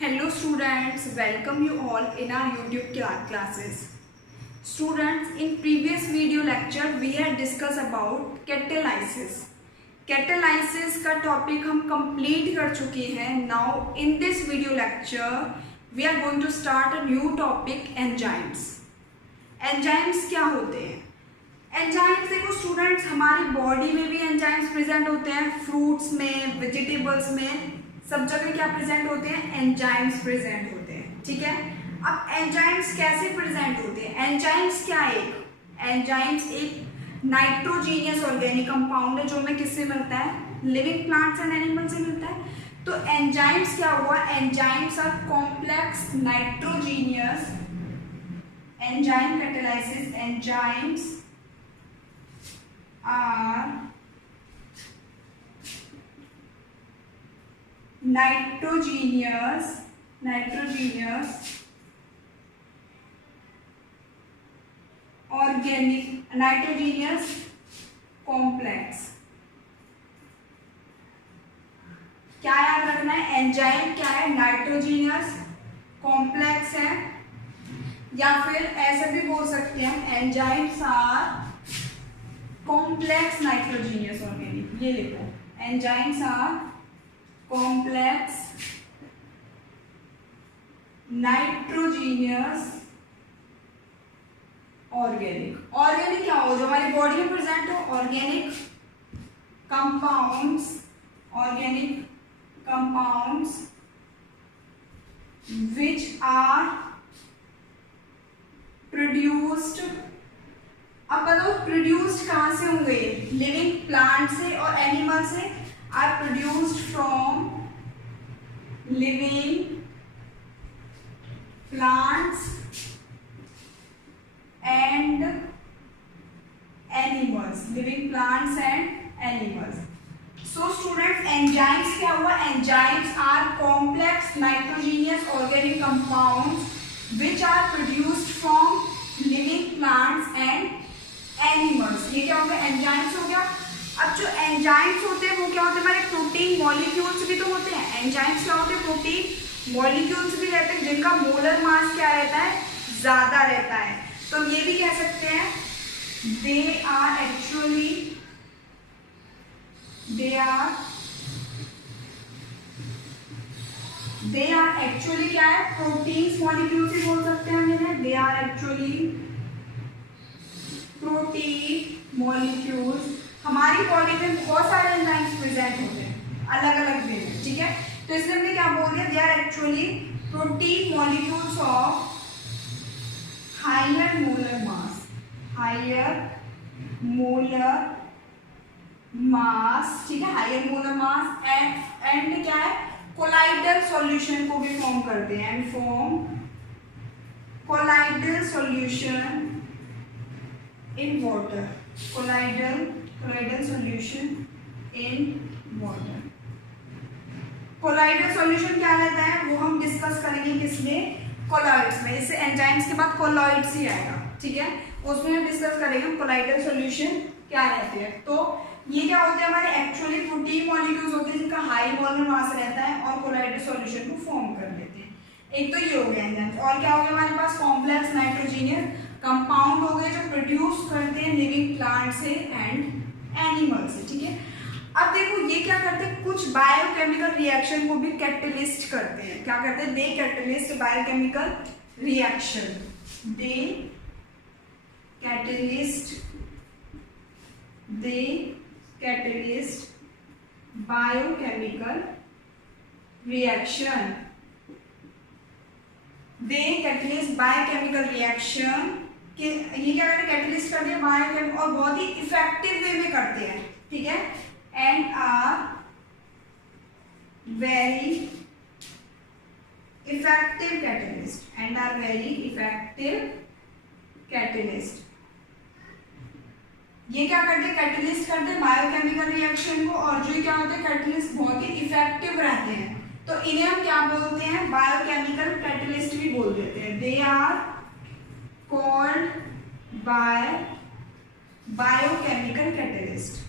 Hello students, welcome you all in our YouTube classes. Students, in previous video lecture we had discussed about catalysis. Catalysis का topic हम complete कर चुके हैं. Now in this video lecture we are going to start a new topic, enzymes. Enzymes क्या होते हैं? Enzymes देखो students, हमारी बॉडी में भी एंजाइम्स प्रेजेंट होते हैं. फ्रूट्स में, वेजिटेबल्स में, सब जगह क्या प्रेजेंट होते हैं? एंजाइम्स प्रेजेंट होते हैं. ठीक है. अब एंजाइम्स कैसे प्रेजेंट होते हैं? एंजाइम्स क्या है? एंजाइम्स एक नाइट्रोजीनियस ऑर्गेनिक कंपाउंड है जो हमें किससे मिलता है? लिविंग प्लांट्स एंड एनिमल से मिलता है. तो एंजाइम्स क्या हुआ? Enzymes are complex nitrogenous enzyme catalysis. Enzymes are nitrogenous organic nitrogenous complex. क्या याद रखना है? एंजाइम क्या है? नाइट्रोजीनियस कॉम्प्लेक्स है, या फिर ऐसे भी बोल सकते हैं हम enzymes are complex nitrogenous organic. ये लिखो, enzymes are complex nitrogenous organic. Organic क्या हो? जो हमारी बॉडी में प्रेजेंट हो. Organic compounds, organic compounds which are produced. अब बताओ प्रोड्यूस्ड कहां से होंगे? लिविंग प्लांट से और एनिमल से. Are produced from living plants and animals. Living plants and animals. So students, enzymes क्या हुआ? Enzymes are complex nitrogenous organic compounds which are produced from living plants and animals. ये क्या हो गया? Enzymes हो गया. अब जो एंजाइम्स होते हैं वो क्या होते हैं? हमारे प्रोटीन मॉलिक्यूल्स भी तो होते हैं. एंजाइम्स क्या होते हैं? प्रोटीन मॉलिक्यूल्स भी रहते हैं जिनका मोलर मास क्या रहता है? ज्यादा रहता है. तो हम ये भी कह सकते हैं दे आर एक्चुअली क्या है? प्रोटीन्स मॉलिक्यूल्स ही बोल सकते हैं हम इन्हें. They are actually protein molecules. हमारी बॉडी में बहुत सारे एंजाइम्स प्रेजेंट होते हैं अलग अलग वे में. ठीक है. तो इसलिए हमने क्या बोल दिया? They are actually protein molecules of higher molar mass. Higher molar mass. ठीक है. हायर मोलर मास एंड क्या है? कोलाइडल सॉल्यूशन को भी फॉर्म करते हैं. And form colloidal solution in water. Colloidal solution in water. Colloidal solution क्या रहता है वो हम डिस्कस करेंगे किसमें? कोलॉइड्स में. इससे एंजाइम्स के बाद कोलॉइड्स ही आएगा. ठीक है. उसमें हम डिस्कस करेंगे कोलाइडल सॉल्यूशन क्या रहते हैं. तो ये क्या होते हैं? हमारे एक्चुअली प्रोटीन मॉलिक्यूल्स होते हैं जिनका हाई मोलर मास रहता है और कोलाइडल सॉल्यूशन को फॉर्म कर लेते हैं. एक तो ये हो गया एंजाइम्स. और क्या हो गया हमारे पास? कॉम्प्लेक्स नाइट्रोजीनियस कंपाउंड हो गए जो प्रोड्यूस करते हैं लिविंग प्लांट से एंड एनिमल से. ठीक है. अब देखो ये क्या करते हैं? कुछ बायोकेमिकल रिएक्शन को भी कैटलिस्ट करते हैं. क्या करते हैं? दे कैटलिस्ट बायोकेमिकल रिएक्शन. दे कैटलिस्ट बायोकेमिकल रिएक्शन. दे कैटलिस्ट बायोकेमिकल रिएक्शन कि ये क्या करते हैं? कैटलिस्ट करते हैं बायोकेमिकल और बहुत ही इफेक्टिव वे में करते हैं. ठीक है. And are very effective catalyst. And are very effective catalyst. ये क्या करते हैं? कैटलिस्ट करते हैं बायोकेमिकल रिएक्शन को. और जो क्या होते हैं? कैटलिस्ट बहुत ही इफेक्टिव रहते हैं. तो इन्हें हम क्या बोलते हैं? बायोकेमिकल कैटलिस्ट भी बोल देते हैं. They are called by biochemical catalyst.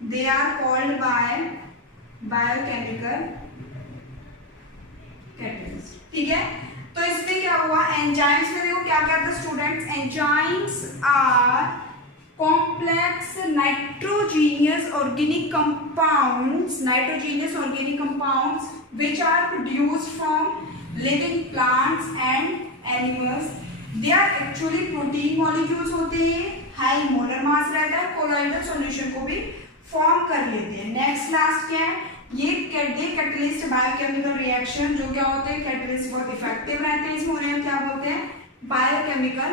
They are called by biochemical catalyst, ठीक है। तो इसमें क्या हुआ, एंजाइम्स में देखो क्या क्या था students, enzymes are complex nitrogenous organic compounds, nitrogenous organic compounds which are produced from living plants and animals. They are actually protein molecules होते हैं, हाई मोलर मास रहता है, कोलॉइडल सॉल्यूशन को भी फॉर्म कर लेते हैं। नेक्स्ट लास्ट क्या है, ये कैटलिस्ट बायोकेमिकल रिएक्शन जो क्या होते हैं, कैटलिस्ट बहुत इफेक्टिव रहते हैं इसमें, उन्हें क्या बोलते हैं, बायोकेमिकल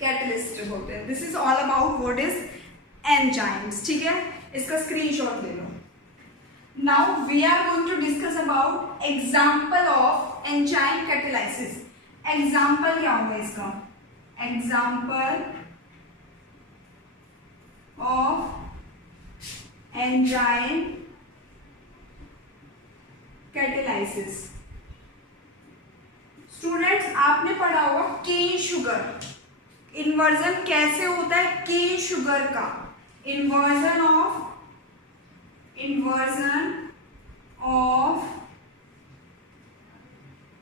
कैटलिस्ट बोलते हैं। This is all about what is enzymes, ठीक है, इसका स्क्रीनशॉट ले लो। Now we are going to discuss about example of enzyme catalysis. Example क्या होगा इसका, example of enzyme catalysis. Students आपने पढ़ा होगा केन शुगर, इन्वर्जन कैसे होता है केन शुगर का, inversion of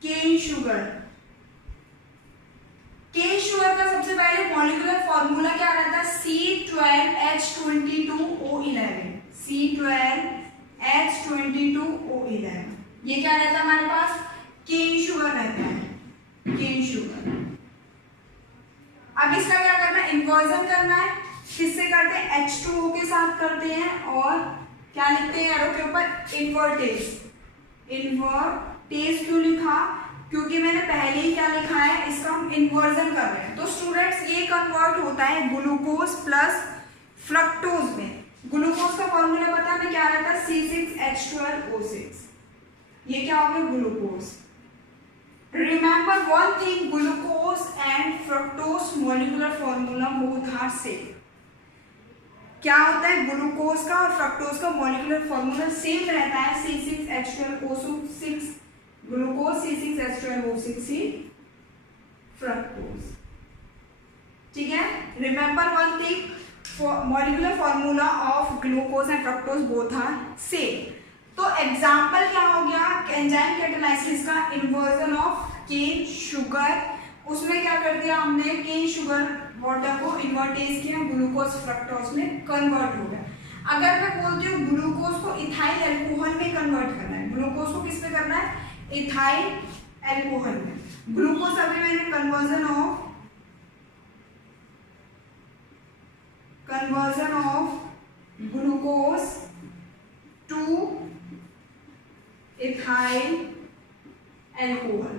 cane sugar. Cane sugar का सबसे पहले मॉलिक्यूलर फॉर्मूला क्या रहता है, C12H22O11, C12H22O11, ये क्या रहता है हमारे पास, केन शुगर रहता है, केन शुगर। अब इसका क्या करना है, इन्वर्जन करना है, किससे करते हैं, H2O के साथ करते हैं, और क्या लिखते हैं एरो के ऊपर, इन्वर्टेज। इन्वर्टेज क्यों लिखा, क्योंकि मैंने पहले ही क्या लिखा है, इसका हम इन्वर्जन कर रहे हैं। तो स्टूडेंट्स ये कन्वर्ट होता है ग्लूकोज प्लस फ्रक्टोज में। ग्लूकोज का फॉर्मूला पता है क्या रहता है, C6H12O6, ये क्या हो गया glucose. Remember one thing, glucose and fructose molecular formula both are same. क्या होता है, ग्लूकोज का और फ्रक्टोज का मॉलिक्यूलर फॉर्मूला सेम रहता है, C6H12O6 ग्लूकोज, C6H12O6 फ्रक्टोज, ठीक है। Remember one thing, molecular formula of glucose and fructose both are same. तो एग्जांपल क्या हो गया, एंजाइम कैटालिसिस का, इन्वर्जन ऑफ केन शुगर, उसमें क्या कर दिया हमने, केन शुगर वाटर को इन्वर्टेज किया, ग्लूकोज फ्रक्टोज में कन्वर्ट हो गया। अगर मैं बोलती हूँ ग्लूकोज को इथाइल अल्कोहल में कन्वर्ट करना है, ग्लूकोज को किस में करना है, इथाइल अल्कोहल में। ग्लूकोज अभी मैंने conversion of glucose to ethyl alcohol,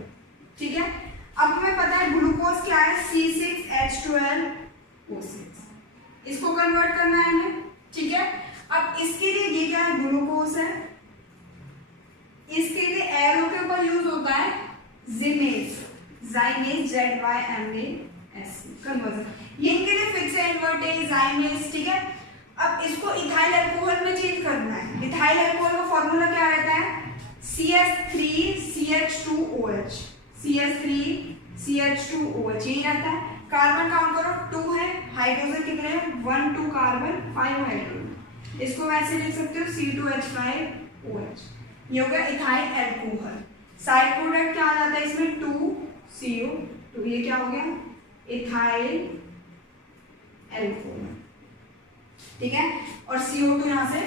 ठीक है। अब हमें पता है ग्लूकोज क्या है, C6H12O6, इसको कन्वर्ट करना है हमें, ठीक है। अब इसके लिए ये क्या है, ग्लूकोज है, इसके लिए एरो के ऊपर यूज होता है ज़ाइमेज, ZYMAS कन्वर्जन, ये इनके लिए फिक्स है, इन्वर्टेज, ज़ाइमेज, ठीक है। अब इसको इथाइल अल्कोहल में चेंज करना है। इथाइल अल्कोहल का फॉर्मूला क्या रहता है, CH3CH2OH, CH3CH2OH, यही रहता है। कार्बन काउंट करो 2 है, हाइड्रोजन कितने हैं, 1 2 कार्बन 5 हाइड्रोजन, इसको वैसे लिख सकते हो C2H5OH, ये हो गया इथाइल अल्कोहल। साइड प्रोडक्ट क्या आ जाता है इसमें, 2CO2, ये क्या हो गया, इथाइल अल्कोहल, ठीक है। और CO2 यहाँ से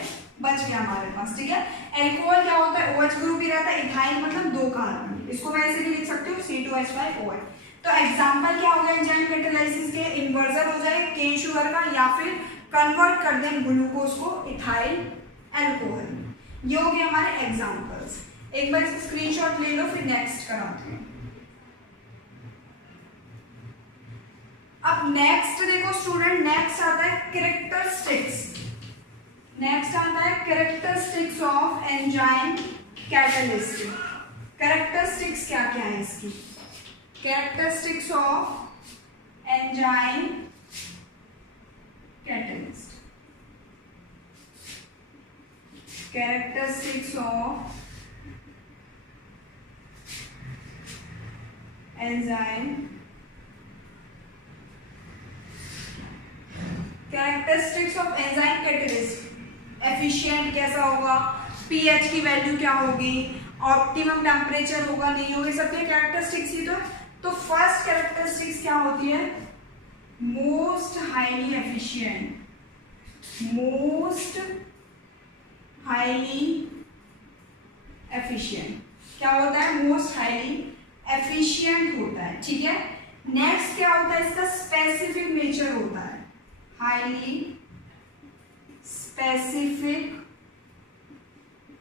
बच गया हमारे पास, ठीक है। अल्कोहल क्या होता है, OH ग्रुप ही रहता है, इथाइल मतलब 2 कार्बन, इसको वैसे भी लिख सकते हो C2H5OH। तो एग्जांपल क्या हो गया एंजाइम कैटालिसिस के, इन्वर्जन हो जाए केन शुगर का, या फिर कन्वर्ट कर दें ग्लूकोज को इथाइल अल्कोहल। ये हो गए हमारे एग्जांपल्स। एक बार इसका स्क्रीनशॉट ले लो, फिर नेक्स्ट कराते हैं। अब नेक्स्ट देखो स्टूडेंट, नेक्स्ट आता है कैरेक्टरिस्टिक्स, नेक्स्ट आता है characteristics of enzyme catalyst. Characteristics क्या क्या है इसकी, characteristics of enzyme catalyst, characteristics of enzyme, characteristics of enzyme catalyst, efficient कैसा होगा, पीएच की वैल्यू क्या होगी, ऑप्टिमम टेम्परेचर होगा नहीं होगा, सबके कैरेक्टरिस्टिक्स ही तो फर्स्ट कैरेक्टरिस्टिक्स क्या होती है, most highly efficient, most highly efficient क्या होता है, मोस्ट हाईली एफिशिएंट होता है, ठीक है। नेक्स्ट क्या होता है, इसका स्पेसिफिक नेचर होता है, हाईली स्पेसिफिक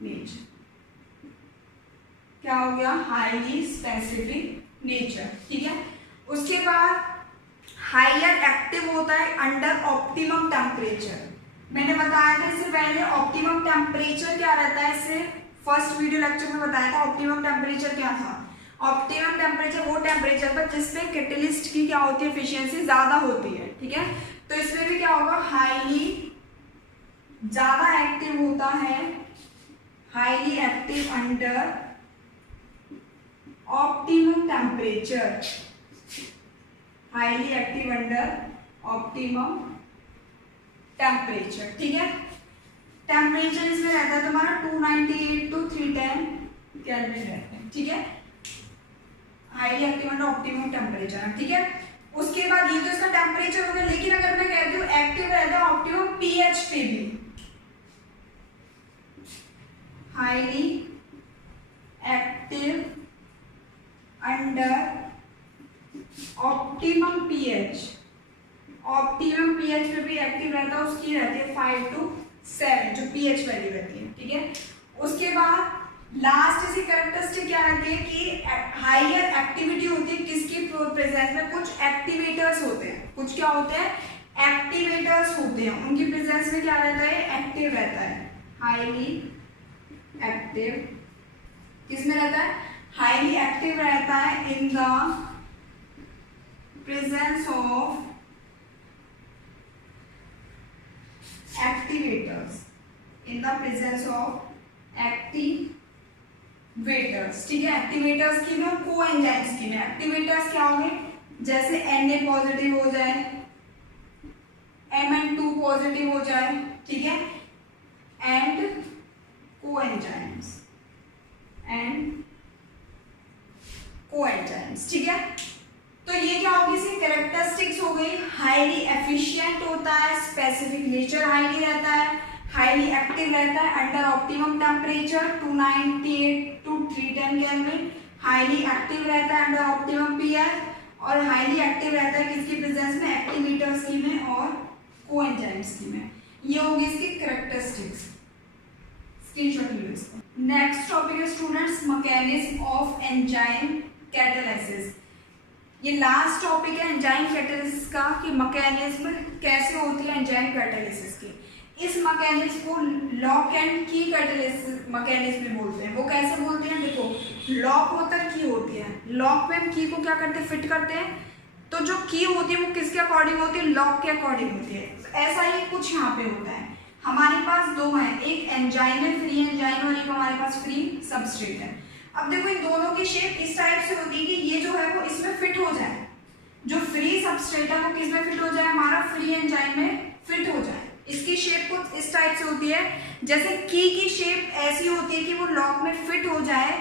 नेचर, क्या हो गया, हाईली स्पेसिफिक नेचर, ठीक है। उसके बाद हायर एक्टिव होता है अंडर ऑप्टिमम टेम्परेचर। मैंने बताया था इससे पहले ऑप्टिमम टेम्परेचर क्या रहता है, इससे फर्स्ट वीडियो लेक्चर में बताया था ऑप्टिमम टेम्परेचर क्या था। ऑप्टिमम टेम्परेचर वो टेम्परेचर पर जिसपे कैटलिस्ट की क्या होती है, एफिशिएंसी ज्यादा होती है, ठीक है। तो इसमें भी क्या होगा, हाईली ज्यादा एक्टिव होता है, highly active under optimum temperature, highly active under optimum temperature, ठीक है। टेम्परेचर इसमें रहता है तुम्हारा 298 to 310 केल्विन रहता है, ठीक है, highly active under optimum temperature, ठीक है। उसके बाद ये तो इसका टेम्परेचर हो गया, लेकिन अगर मैं कहती हूँ एक्टिव रहता है ऑप्टिमम पीएच पे भी, highly active under optimum pH, optimum pH पे भी एक्टिव रहता है, उसकी रहती है 5 to 7 जो पीएच वैल्यू रहती है, ठीक है। उसके बाद लास्ट इसी कैरेक्टरिस्टिक क्या रहती है कि हायर एक्टिविटी होती है किसकी प्रेजेंस में, कुछ एक्टिवेटर्स होते हैं, कुछ क्या होते हैं, एक्टिवेटर्स होते हैं, उनकी प्रेजेंस में क्या रहता है, एक्टिव रहता है, हाईली एक्टिव, किसमें रहता है, हाईली एक्टिव रहता है in the presence of activators, in the presence of activators, ठीक है। एक्टिवेटर्स की में को एंजाइम्स की में एक्टिवेटर्स क्या होंगे, जैसे Na पॉजिटिव हो जाए, Mn2 पॉजिटिव हो जाए, ठीक है, एंड को एंजाइम्स, ठीक है। तो ये क्या होगी, इसकी कैरेक्टरिस्टिक्स हो गई, हाईली एफिशिएंट होता है, स्पेसिफिक नेचर हाईली रहता है, हाईली एक्टिव रहता है under optimum temperature 298 to 310 kelvin, highly active रहता है अंडर ऑप्टिमम पीएच, और हाईली एक्टिव रहता है किसकी प्रेजेंस में, एक्टिवेटर्स की में और कोएंजाइम्स की में। ये होगी इसकी कैरेक्टरिस्टिक्स, स्क्रीनशॉट लो इसका। नेक्स्ट टॉपिक है students, mechanism of enzyme catalysis. ये लास्ट टॉपिक है एंजाइम कैटालिसिस का कि मैकेनिज्म कैसे होती है एंजाइम कैटालिसिस की। इस मैकेनिज्म को लॉक एंड की कैटालिसिस मैकेनिज्म भी बोलते हैं। वो कैसे बोलते हैं, देखो लॉक होता है, की होती है, लॉक पे हम की को क्या करते हैं, फिट करते हैं, तो जो की होती है वो किसके अकॉर्डिंग होती है, लॉक के अकॉर्डिंग होती है। ऐसा ही कुछ यहाँ पे होता है, हमारे पास दो है, एक एंजाइम है फ्री एंजाइम और एक हमारे पास फ्री सबस्ट्रेट है। अब देखो इन दोनों की शेप इस टाइप से होती है कि ये जो है वो इसमें फिट हो जाए, जो फ्री सबस्ट्रेट है वो किस में फिट हो जाए, हमारा फ्री एंजाइम में फिट हो जाए। इसकी शेप कुछ इस टाइप से होती है, जैसे की शेप ऐसी होती है कि वो लॉक में फिट हो जाए,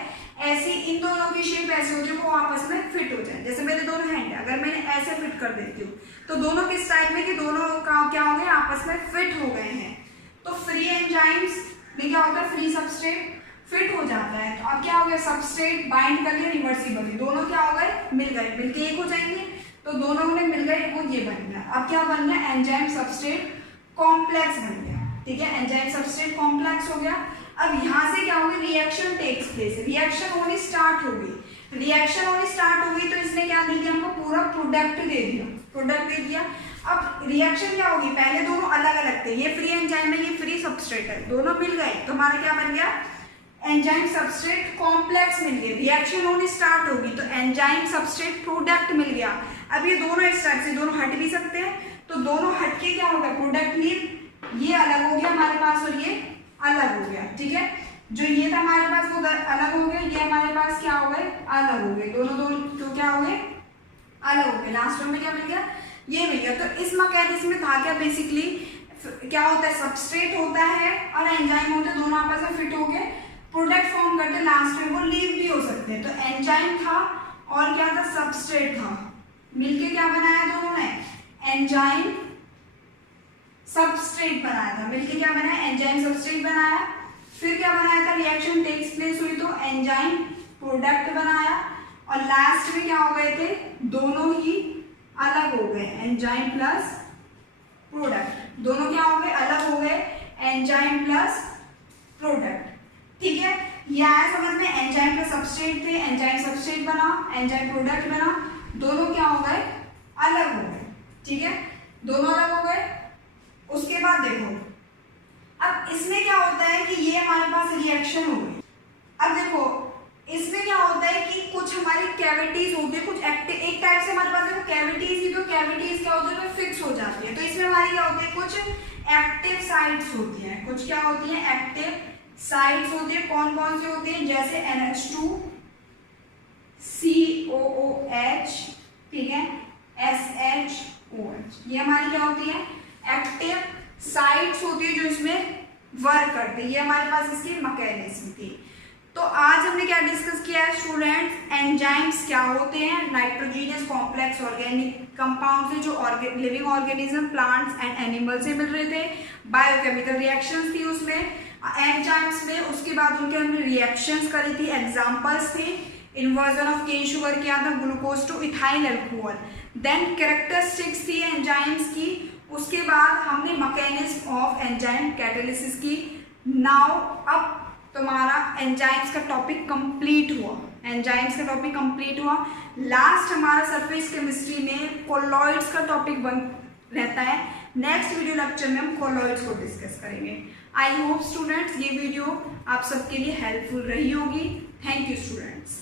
ऐसी इन दोनों की शेप ऐसी होती है वो आपस में फिट हो जाए। जैसे मेरे दोनों हैंड है, अगर मैंने ऐसे फिट कर देती हूँ तो दोनों किस टाइप में कि दोनों का क्या हो गए, आपस में फिट हो गए हैं। तो फ्री एंजाइम्स में क्या होता है, फ्री सबस्ट्रेट फिट हो जाता है। तो अब क्या हो गया, सबस्ट्रेट बाइंड कर लिया रिवर्सिबली, दोनों क्या हो गए, मिल गए, मिलके एक हो जाएंगे, तो दोनों में मिल गए, वो ये बन गया। अब क्या बन गया, एंजाइम सबस्ट्रेट कॉम्प्लेक्स बन गया, ठीक है, एंजाइम सबस्ट्रेट कॉम्प्लेक्स हो गया। अब यहाँ से क्या होगी, रिएक्शन टेक्स प्लेस, रिएक्शन होनी स्टार्ट होगी, रिएक्शन होनी स्टार्ट होगी तो इसने क्या दे दिया हमको, पूरा प्रोडक्ट दे दिया, प्रोडक्ट दे दिया। अब रिएक्शन क्या होगी, पहले दोनों अलग अलग थे, ये फ्री एंजाइम है, ये फ्री सबस्ट्रेट है, दोनों मिल गए तो हमारा क्या बन गया, एंजाइम सबस्ट्रेट कॉम्प्लेक्स मिल गया। रिएक्शन होनी स्टार्ट होगी तो एंजाइम सबस्ट्रेट प्रोडक्ट मिल गया। अब ये दोनों इस टाइप से दोनों हट भी सकते हैं, तो दोनों हट के क्या होगा, प्रोडक्ट मीन ये अलग हो गया हमारे पास और ये अलग हो गया, ठीक है। जो ये था हमारे पास वो अलग हो गया, ये हमारे पास क्या हो गए, अलग हो गए, दोनों तो क्या हो गए, अलग हो गए। लास्ट में क्या मिल गया, ये मिल गया। तो इस मैकेनिज्म में था क्या, बेसिकली क्या होता है, सबस्ट्रेट होता है और एंजाइम होते हैं, दोनों आपस में फिट होके प्रोडक्ट फॉर्म करते हैं, लास्ट में वो लीव भी हो सकते हैं। तो एंजाइम था और क्या था, सबस्ट्रेट था, मिलके क्या बनाया दोनों ने, एंजाइम सबस्ट्रेट बनाया था, मिलके क्या बनाया, एंजाइम सबस्ट्रेट बनाया। फिर क्या बनाया था, रिएक्शन टेक्स प्लेस हुई तो एंजाइम प्रोडक्ट बनाया और लास्ट में क्या हो गए थे, दोनों ही अलग हो गए, एंजाइम प्लस प्रोडक्ट, दोनों क्या हो गए, अलग हो गए, एंजाइम प्लस प्रोडक्ट। ठीक है, ये आया समझ में, एंजाइम प्लस सबस्ट्रेट थे, एंजाइम सबस्ट्रेट बना, एंजाइम प्रोडक्ट बना, दोनों क्या हो गए, अलग हो गए। ठीक है, दोनों अलग हो गए। उसके बाद देखो, अब इसमें क्या होता है कि ये हमारे पास रिएक्शन हो गई। अब देखो इसमें क्या होता है कि कुछ हमारी कैविटीज होती है, कुछ एक्टिव, एक टाइप से हमारे पास देखो कैविटीज ही, तो कैविटीज क्या होती है, तो फिक्स हो जाती है। तो इसमें हमारी क्या होती है, कुछ एक्टिव साइट्स होती हैं, कुछ क्या होती हैं, एक्टिव साइट्स होती है। कौन कौन सी होती है, जैसे NH2 COOH, ठीक है, SHOH, ये हमारी क्या होती है, एक्टिव साइट्स होती है जो इसमें वर्क करती है। ये हमारे पास इसकी मैकेनिज्म थी। तो आज हमने क्या डिस्कस किया है स्टूडेंट्स, एंजाइम्स क्या होते हैं, नाइट्रोजीनियस कॉम्प्लेक्स ऑर्गेनिक कंपाउंड से जो living organism plants and animal से मिल रहे थे, बायोकेमिकल रिएक्शंस थी उसमें एंजाइम्स में। उसके बाद उनके हमने रिएक्शंस करी थी, एग्जांपल्स थे, इन्वर्जन ऑफ केन शुगर किया था, glucose to ethyl alcohol, then characteristics थी एंजाइम्स की। उसके बाद हमने मैकेनिज्म ऑफ एंजाइम कैटालिसिस की। नाउ अब तुम्हारा एंजाइम्स का टॉपिक कंप्लीट हुआ, एंजाइम्स का टॉपिक कंप्लीट हुआ। लास्ट हमारा सरफेस केमिस्ट्री में कोलॉइड्स का टॉपिक बन रहता है। नेक्स्ट वीडियो लेक्चर में हम कोलॉइड्स को डिस्कस करेंगे। आई होप स्टूडेंट्स ये वीडियो आप सबके लिए हेल्पफुल रही होगी। Thank you students.